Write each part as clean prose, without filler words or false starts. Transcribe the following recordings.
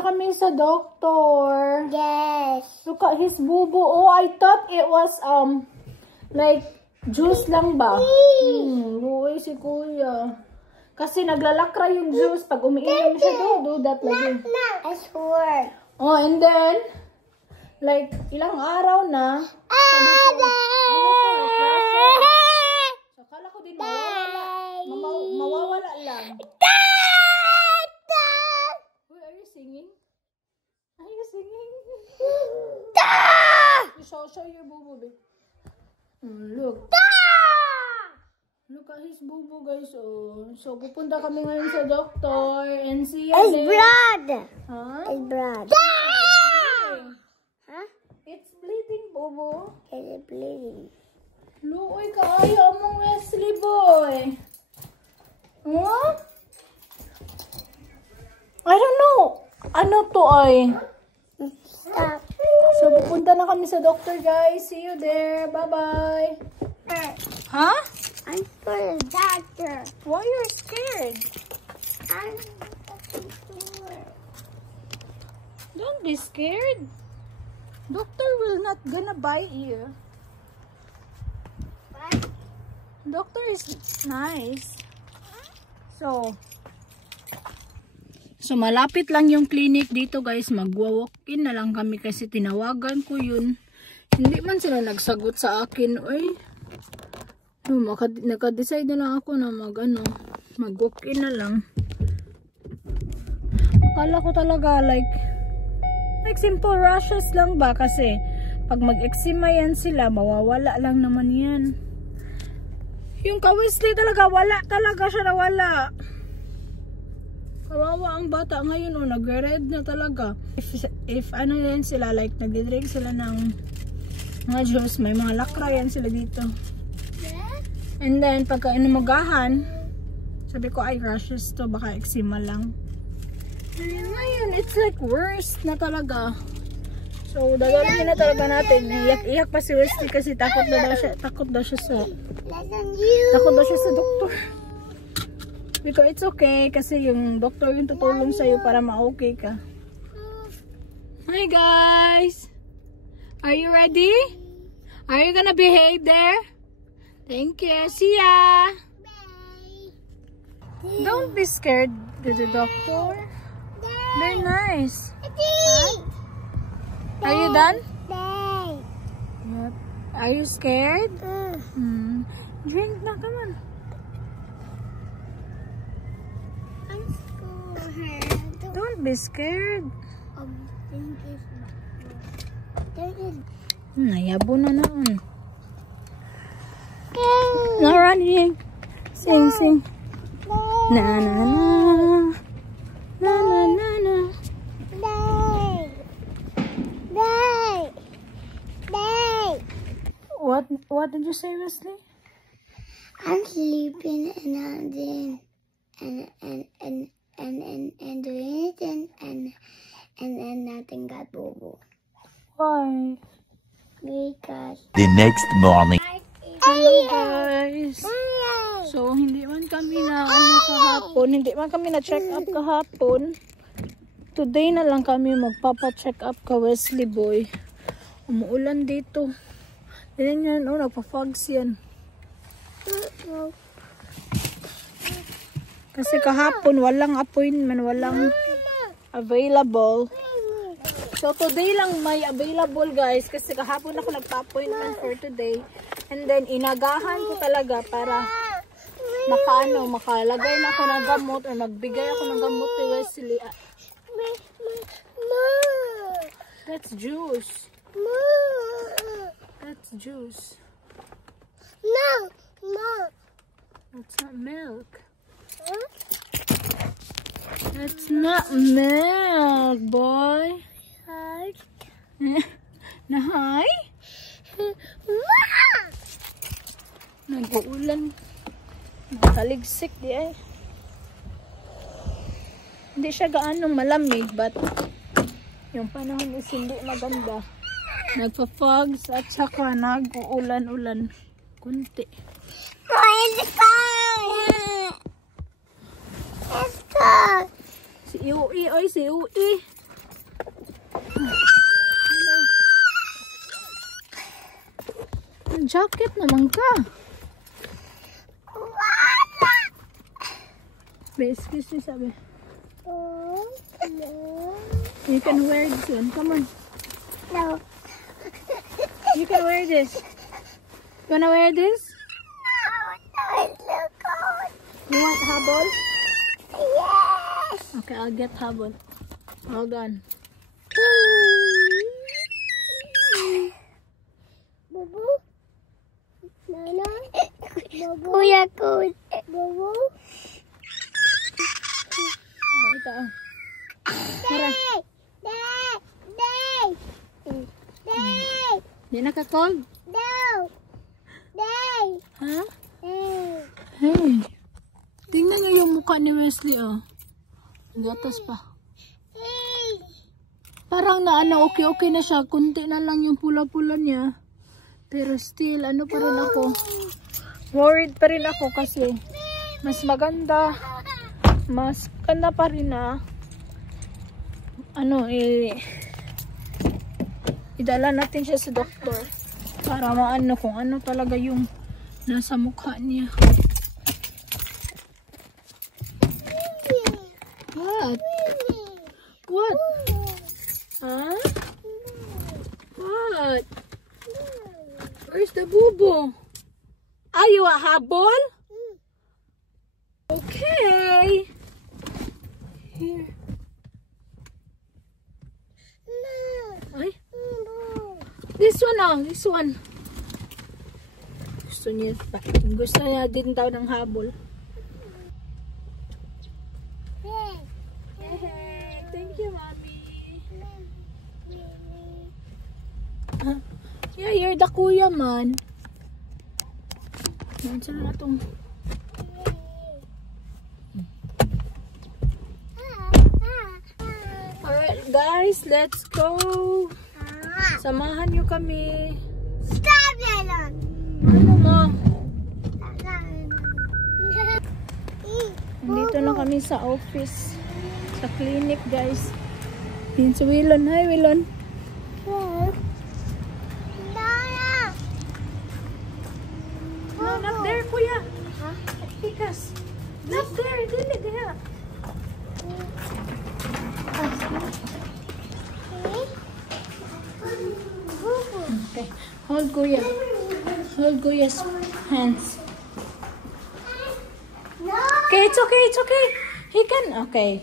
na kami sa doktor. Yes. Look at his boo-boo. Oh, I thought it was, like, juice lang ba? Luoy si kuya. Kasi naglalakra yung juice. Pag umiinom siya, do that lagi. I swear. Oh, and then, like, ilang araw na, sabi ko, ano to, like, so, kala ko din mawawala lang. Wait, are you singing? Are you singing? Show your boo-boo, babe. Look. Look at his boo-boo, guys. Oh. So, pupunta kami ngayon sa doctor and see you It's there. blood. Huh? It's blood. Huh? It's bleeding, boo-boo. It's bleeding. Luoy ka, ayaw mong Wesley boy. Huh? I don't know. Ano to ay? Stop. So, pupunta na kami sa doctor, guys. See you there. Bye-bye. Huh? I'm for the doctor. Why you're scared? I'm Don't be scared. Doctor will not gonna bite you. What? Doctor is nice. So malapit lang yung clinic dito, guys. Magwa-walk-in na lang kami kasi tinawagan ko yun. Hindi man sila nagsagot sa akin. Oy. Naka-decide na lang ako na mag-walk-in na lang. Akala ko talaga like simple rashes lang ba kasi pag mag-eczema yan sila, mawawala lang naman yan. Yung ka-Wesley talaga, wala talaga siya nawala. Kawawa ang bata ngayon, oh, nag-red na talaga. If ano yan sila, like nag-drink sila ng mga juice, may mga lakra yan sila dito. And then, pagka inumagahan, sabi ko, ay, rashes to, baka eczema lang. Ngayon, it's like worse na talaga. So, dadalhin na talaga natin. Iyak pa si Wesley kasi takot daw siya sa doktor. Because it's okay kasi yung doktor yung tutulong sa'yo para ma-okay ka. Hi guys! Are you ready? Are you gonna behave there? Thank you. See ya! Don't be scared to the doctor. They're nice. Huh? Are you done? Yep. Are you scared? Drink na, come on. Don't be scared. Nayabo na naman. No running. Sing. Na na na. Na na na na. What did you say, Wesley? I'm sleeping and I'm doing and doing it and nothing got boo-boo. Why? Because The next morning. Hello guys. So hindi man kami na hindi man kami na check up kahapon. Today na lang kami magpapa-check up ka Wesley boy. Umuulan dito. Tingnan yan, oh, nagpa-fogs yan. Kasi kahapon walang appointment, walang available. So today lang may available guys kasi kahapon ako nagpa-appointment for today. And then inagahan ko talaga para makalagay na ako ng gamot or magbigay ako ng gamot to Wesley. That's juice. That's juice. No. That's not milk. That's not milk, boy. Hi. Nahay? Nag-uulan. Nakaligsik di ay. Hindi siya gaanong malamig but yung panahon is hindi maganda. Nagpa-fogs at saka nag-uulan-ulan kunti. Si Iui, oy si Iui. Mag-jacket naman ka. Be, excuse me, sabi. You can wear this one. Come on. No. You can wear this. You wanna wear this? No, it's so cold. You want habol? Yes. Okay, I'll get habol. Hold on. Bubu. Nana. Bubu. Kuya cool. Bubu. Oh, ito. Tara. Di naka-cold? No. Day. Ha? Day. Hey. Tingnan nga yung mukha ni Wesley, oh. Gatas pa. Parang na ano, okay na siya. Kunti na lang yung pula-pula niya. Pero still, ano pa rin ako. Worried pa rin ako kasi mas maganda pa rin na ano, idala natin siya sa doktor para maano kung ano talaga yung nasa mukha niya. What? Huh? What? Where's the bubo? Are you a habol? Okay. Here. Ay? This one oh, this one. Gusto niya din daw ng habol. Hey, thank you, mommy. Yeah, you're the kuya man. Saan na itong... Alright guys, let's go. Samahan nyo kami. Stop it. Ano mo? Nandito na kami sa office. Sa clinic guys. Din si Wilon. Hi Wilon. No, not there kuya. Tikas. Not there. Dili kaya. Okay. Hold kuya. Hold kuya's hands. Okay, it's okay, it's okay. He can, okay.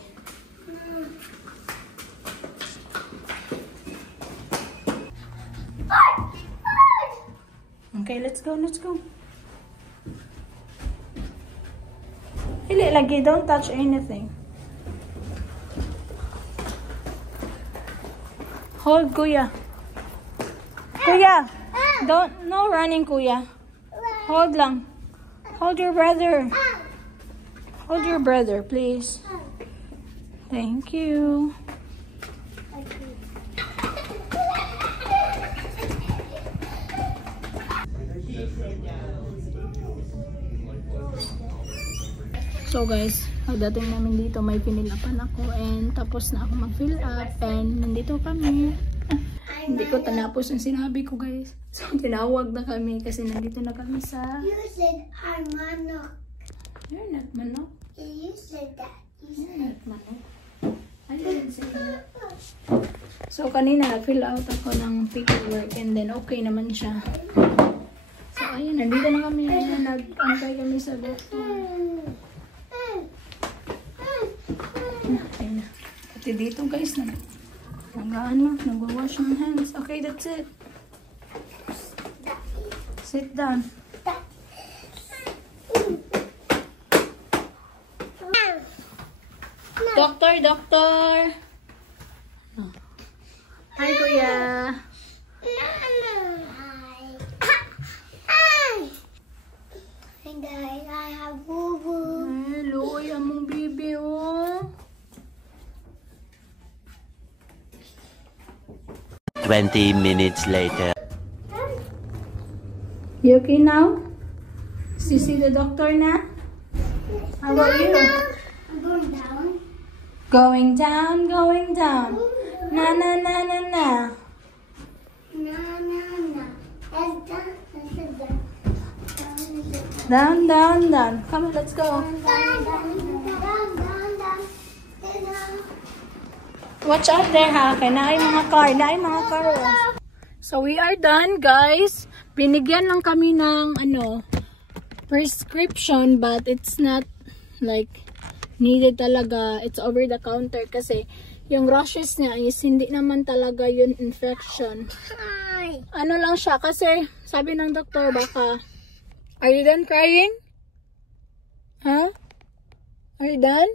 Okay, let's go, let's go. Hili lagi, don't touch anything. Hold kuya. Kuya, no running kuya. Hold lang. Hold your brother. Hold your brother, please. Thank you. So guys, pagdating namin dito may pinilapan ako and tapos na ako mag-fill up and nandito kami. Hindi ko tanapos ang sinabi ko guys. So tinawag na kami kasi nandito na kami sa... You said I'm manok. You're not manok. You said that. You're not manok. I didn't say that. So kanina nag-fill out ako ng paperwork and then okay naman siya. So ayun, nandito na kami. Nag-antay kami sa doctor. Okay na. Pati dito guys, nag-wash ng hands. Okay, that's it. Sit down. Doctor. Oh. Hi, kuya. Hi guys, I have boo-boo. Hello, among baby, oh. 20 minutes later. You okay now? Did you see the doctor na? How about you? I'm going down. Going down, going down. Na na na na na. No. That's done. Down, down, down. Come on, let's go. Watch out there, ha? Kaya naay mga car. So, we are done, guys. Binigyan lang kami ng, prescription, but it's not, like, needed talaga. It's over the counter kasi yung rashes niya is hindi naman talaga yun infection. Ano lang siya, kasi sabi ng doktor, baka, are you done crying? Huh? Are you done?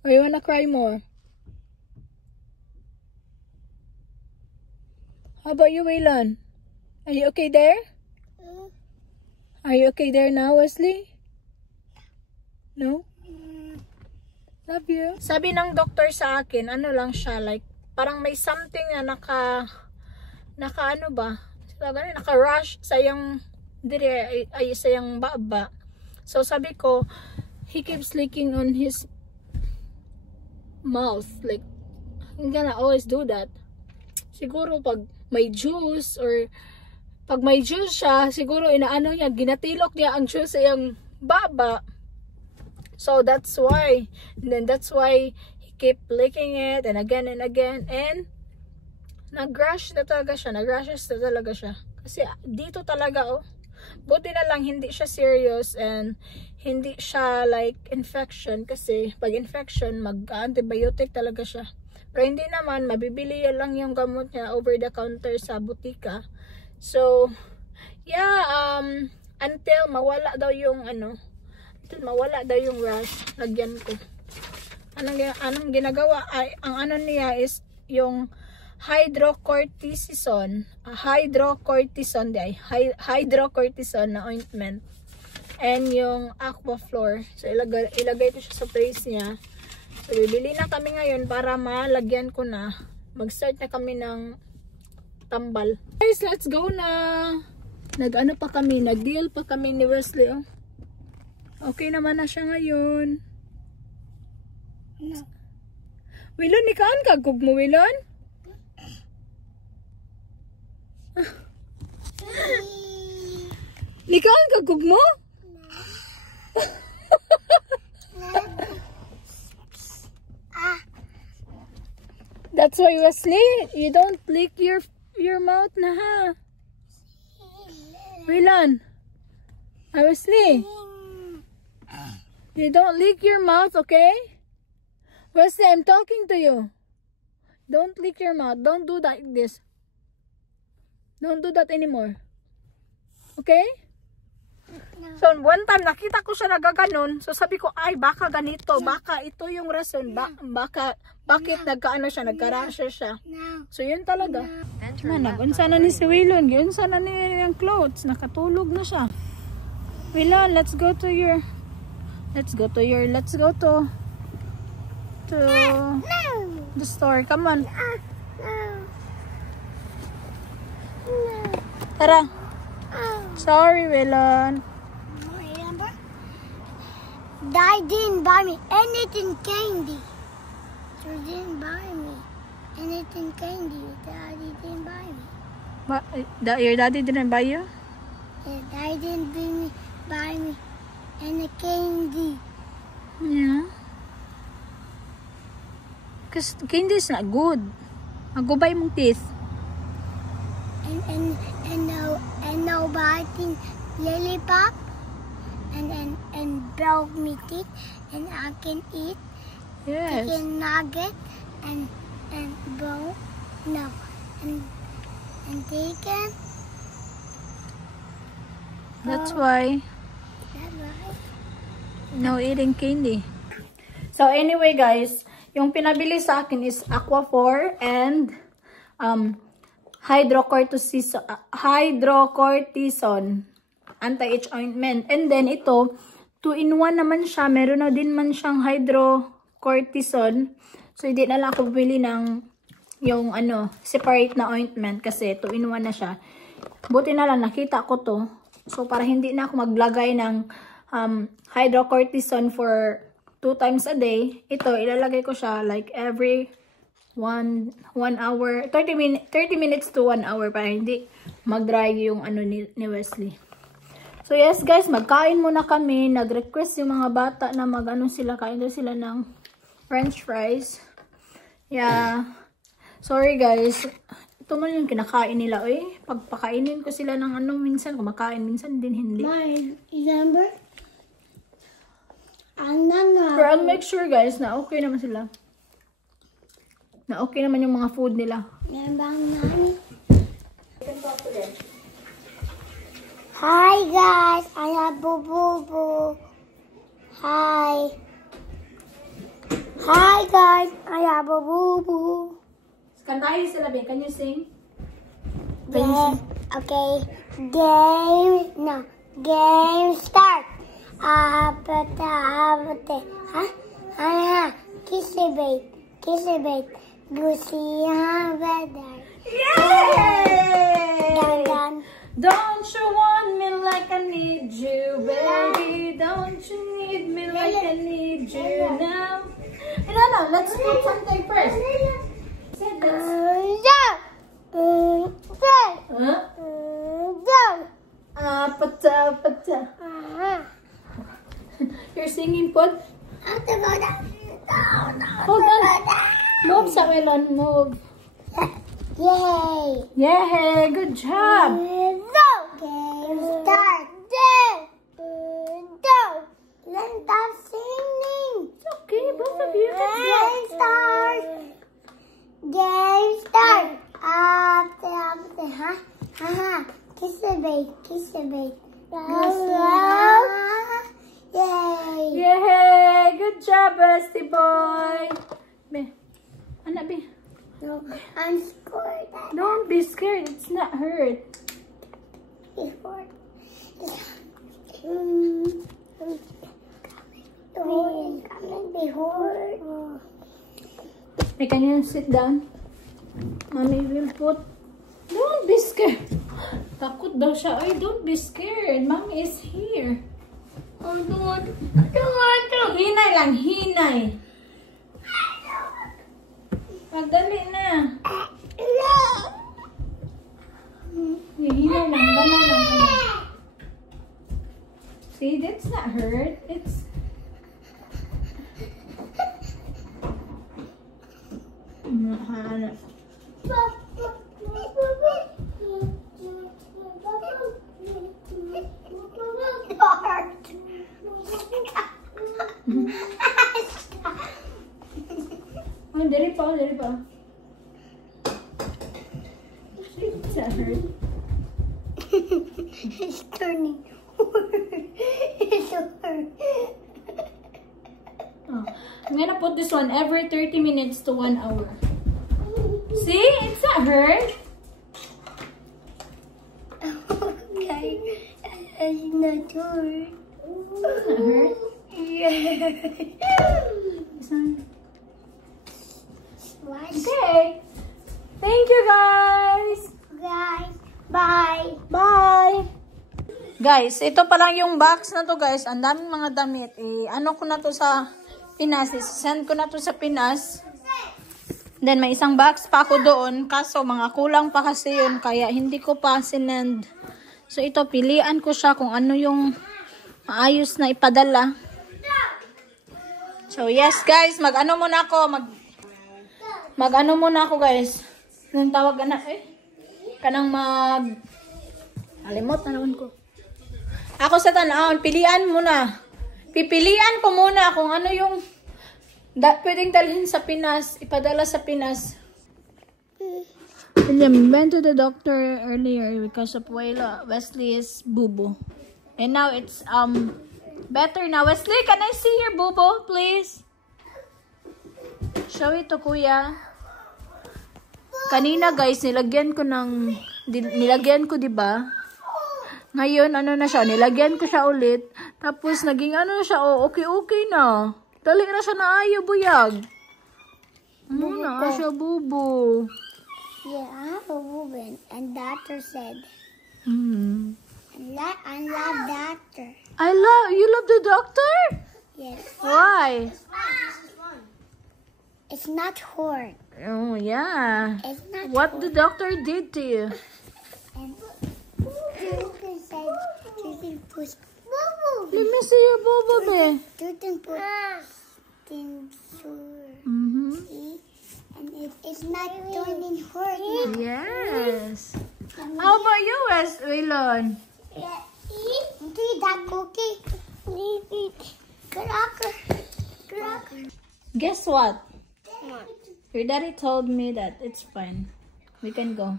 Or you wanna cry more? How about you, Waylon? Are you okay there? Are you okay there now, Wesley? No? Love you. Sabi ng doktor sa akin, ano lang siya, like, parang may something na naka-rush sa yung, sa yung baba. So, sabi ko, he keeps licking on his mouth. Like, I'm gonna always do that. Siguro, pag may juice, or pag may juice siya, siguro inaano niya, ginatilok niya ang juice sa yung baba. So that's why. And then that's why he keep licking it and again, and nag-rash na talaga siya. Nag-rashes na talaga siya. Kasi dito talaga, oh. Buti na lang hindi siya serious and hindi siya like infection. Kasi pag infection, mag-antibiotic talaga siya. Pero hindi naman, mabibili lang yung gamot niya over the counter sa butika. So, yeah, until mawala daw yung rash, lagyan ko. Anong ginagawa? Ang niya is yung hydrocortisone na ointment. And yung Aquaphor. So, ilagay ko siya sa place niya. So, bibili na kami ngayon para malagyan ko na. Mag-start na kami ng tambal. Guys, let's go na. Nag-deal pa kami ni Wesley, oh. Okay naman na siya ngayon. No. Wilon, ikaan ka gug mo, Wilon? Ikaan ka gug mo? That's why, Wesley, you don't lick your mouth na, ha? Wilon, Wesley, you don't lick your mouth, okay? Wesley, I'm talking to you. Don't lick your mouth. Don't do that like this. Don't do that anymore. Okay? So, one time, nakita ko siya nagaganon. So, sabi ko, ay, baka ganito. Baka ito yung rason. Bakit nagka-rashes siya. So, yun talaga. Nag-unsa na ni si Wilon. Unsa na niya yung clothes. Nakatulog na siya. Wilon, let's go to the store. Come on. Tara. Sorry, Wilon. Dad didn't buy me anything candy. You didn't buy me anything candy. Daddy didn't buy me. What? Your daddy didn't buy you? Yeah, Daddy didn't buy me any candy. Yeah. Because candy is not good. Magubay mong teeth. And now biting lollipop and broke me teeth and I can eat Yes. chicken nugget and bone and chicken. That's why That's right. no eating candy. So anyway, guys, yung pinabili sa akin is Aquaphor and hydrocortisone anti-itch ointment. And then ito, 2-in-1 naman siya. Meron na din man siyang hydrocortisone. So hindi na lang ako bumili ng yung separate na ointment kasi 2-in-1 na siya. Buti na lang nakita ko to. So para hindi na ako maglagay ng hydrocortisone for 2 times a day, ito ilalagay ko siya like every 1 hour, 30 minutes to 1 hour para hindi mag-dry yung ni Wesley. So yes guys, magkain muna kami. Nag-request yung mga bata na mag-ano sila, kain daw sila ng french fries. Yeah. Sorry guys. Ito man yung kinakain nila. Pagpakainin ko sila ng ano, minsan kumakain, minsan din hindi. Mine, remember? Pero I'll make sure guys na okay naman sila. Na okay naman yung mga food nila. Hi guys, I have Boo Boo Boo. Hi. Hi guys, I have Boo Boo Boo. Kantahin sila, babe. Can you sing? Okay. Game start. Kiss a bait. Goosey better. Yay! Dun, dun. Don't you want me like I need you, baby? Don't you need me like I need you now? No, let's do something first. Pata. You're singing pod? Hold on. Move, Samuelon, move. Yay! Yay, good job. Game start. Let's start singing. It's okay, both of you can sing. Game start. Game start. Kiss the bait. Yay. Yay, good job, bestie boy. Be, anak, be. No, I'm scared. Don't be scared, it's not hurt. Before. Hey, can you sit down? Mommy will put. Don't be scared. Takot daw siya. Ay, don't be scared. Mommy is here. I don't want to. Hinay lang, hinay. Pagdali na. Hinay lang, gamay lang. See, that's not hurt. It's... Hanap. Oh, dari pa. See, it's not hurt. It's turning. It's hurt. Oh. I'm gonna put this one every 30 minutes to 1 hour. See? It's not hurt. Okay. It's not hurt. It's not hurt. Yeah. It's not... Slice. Okay. Thank you, guys. Guys, bye. Bye. Guys, ito pa lang yung box na to, guys. Ang daming mga damit. Ano ko na to sa Pinas. Send ko na to sa Pinas. Then, may isang box pa ako doon. Kaso, mga kulang pa kasi yun. Kaya, hindi ko pa sinend. So, ito, pilian ko siya kung ano yung maayos na ipadala. So, yes, guys. Mag-ano muna ako. Mag-ano muna ako, guys. Anong tawag na? Kanang alimot na naman ko. Ako sa tanawon, pilian muna. Pipilian ko muna kung ano yung pwedeng dalhin sa Pinas, ipadala sa Pinas. William went to the doctor earlier because of Wesley's boo-boo. And now it's better now. Wesley, can I see your boo-boo, please? Show it to Kuya. Kanina guys, nilagyan ko 'di ba? Ngayon, ano na siya, nilagyan ko siya ulit. Tapos, naging ano na siya, okay na. Dali na siya na ayaw, buyag. Na siya, bubo. Yeah, I have a woman, and doctor said. I love doctor. You love the doctor? Yes. Why? It's not hard. Oh, yeah. It's not What the doctor did to you? And doctor said to can put bubble. Let me see your bobo, be. You can put tinsure. See? And it's not turning hurt now. Yes. How about you, Waylon? See that cookie? Cracker. Guess what? Your daddy told me that it's fine. We can go.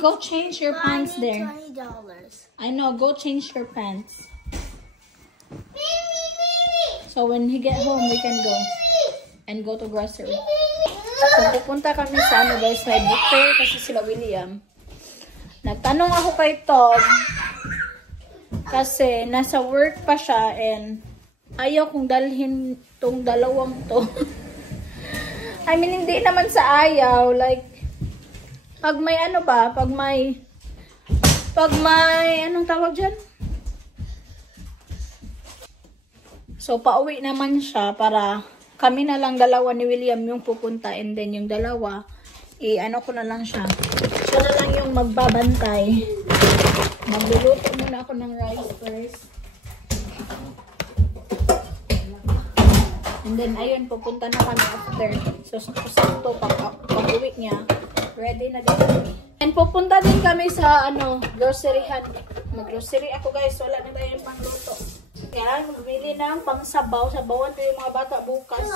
Go change your pants there. $20. I know, go change your pants. So when he get home, we can go and go to grocery. So pupunta kami sa ano guys, may book fair kasi sila William. Nagtanong ako kay Tom kasi nasa work pa siya and ayaw kong dalhin tong dalawang to. I mean, hindi naman sa ayaw. Like, pag may ano ba, pag may, anong tawag dyan? So, pauwi naman siya para kami na lang dalawa ni William yung pupunta and then yung dalawa, ano ko na lang siya. Siya na lang yung magbabantay. Magluluto muna ako ng rice first. And then, ayun, pupunta na kami after. So, sakto, pag-uwi niya, ready na din kami. And pupunta din kami sa, groceryhan. Mag-grocery ako guys, wala na tayong pangluto. Kaya, magbili ng pang-sabaw. Sabawan tayo yung mga bata bukas.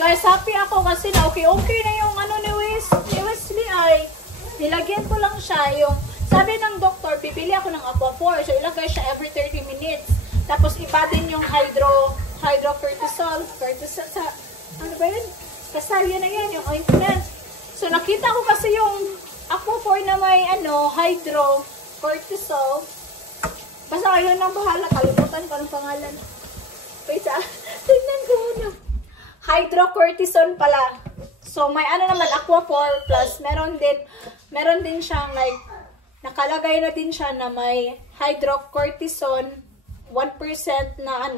Guys, happy ako kasi na okay na yung ni Wesley ay nilagyan ko lang siya yung, sabi ng doktor, bibili ako ng Aquaphor. So, ilagay siya every 30 minutes. Tapos, iba din yung hydrocortisol sa, ano ba yun? Kasal, yun na yan, yung ointment. So, nakita ko kasi yung Aquaphor na may, hydrocortisol. Basta ayun ang bahala. Kalimutan ko ang pangalan. Wait, tignan ko muna. Hydrocortisone pala. So, may naman, Aquaphor plus, meron din siyang, like, nakalagay na din siya na may hydrocortisone 1% na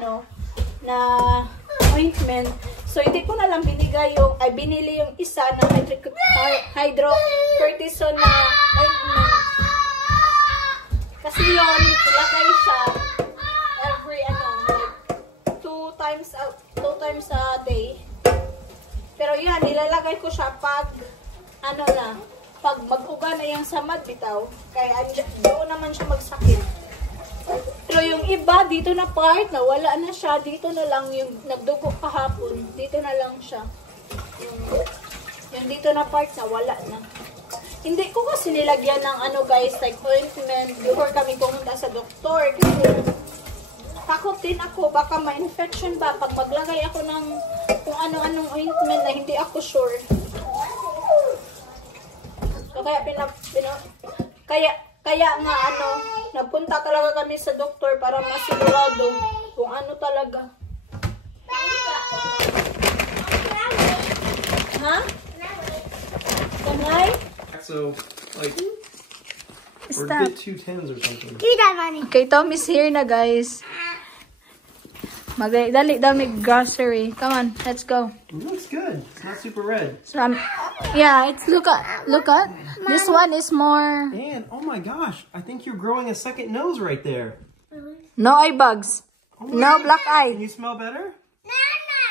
ointment. So, hindi ko na lang binili yung isa na hydrocortisone na ointment. Kasi yun, ilagay siya every, two times a day. Pero yan, nilalagay ko siya pag, pag mag-uga na yung samad bitaw. Kaya, doon naman siya magsakit. Pero yung iba, dito na part, nawala na siya. Dito na lang yung nagdugo kahapon. Dito na lang siya. Yung dito na part, nawala na. Hindi ko kasi nilagyan ng guys, like ointment before kami pumunta sa doktor. Kasi takot din ako, baka ma-infection ba pag maglagay ako ng kung ano-anong ointment na hindi ako sure. So kaya nga nagpunta talaga kami sa doktor para masigurado kung ano talaga. Ha? Kamay? So, like, we're a bit too tens or something. Give that money. Okay, Tom is here na, guys. Dali daw may grocery. Come on, let's go. It looks good. It's not super red. So, yeah, it's look at. This one is more. And oh my gosh, I think you're growing a second nose right there. No eye bugs. Oh No black eye. Can you smell better? Nana.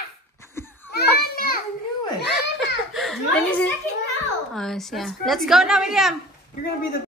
I knew it. Let me see. Oh, yeah. Let's go now, William. You're gonna be the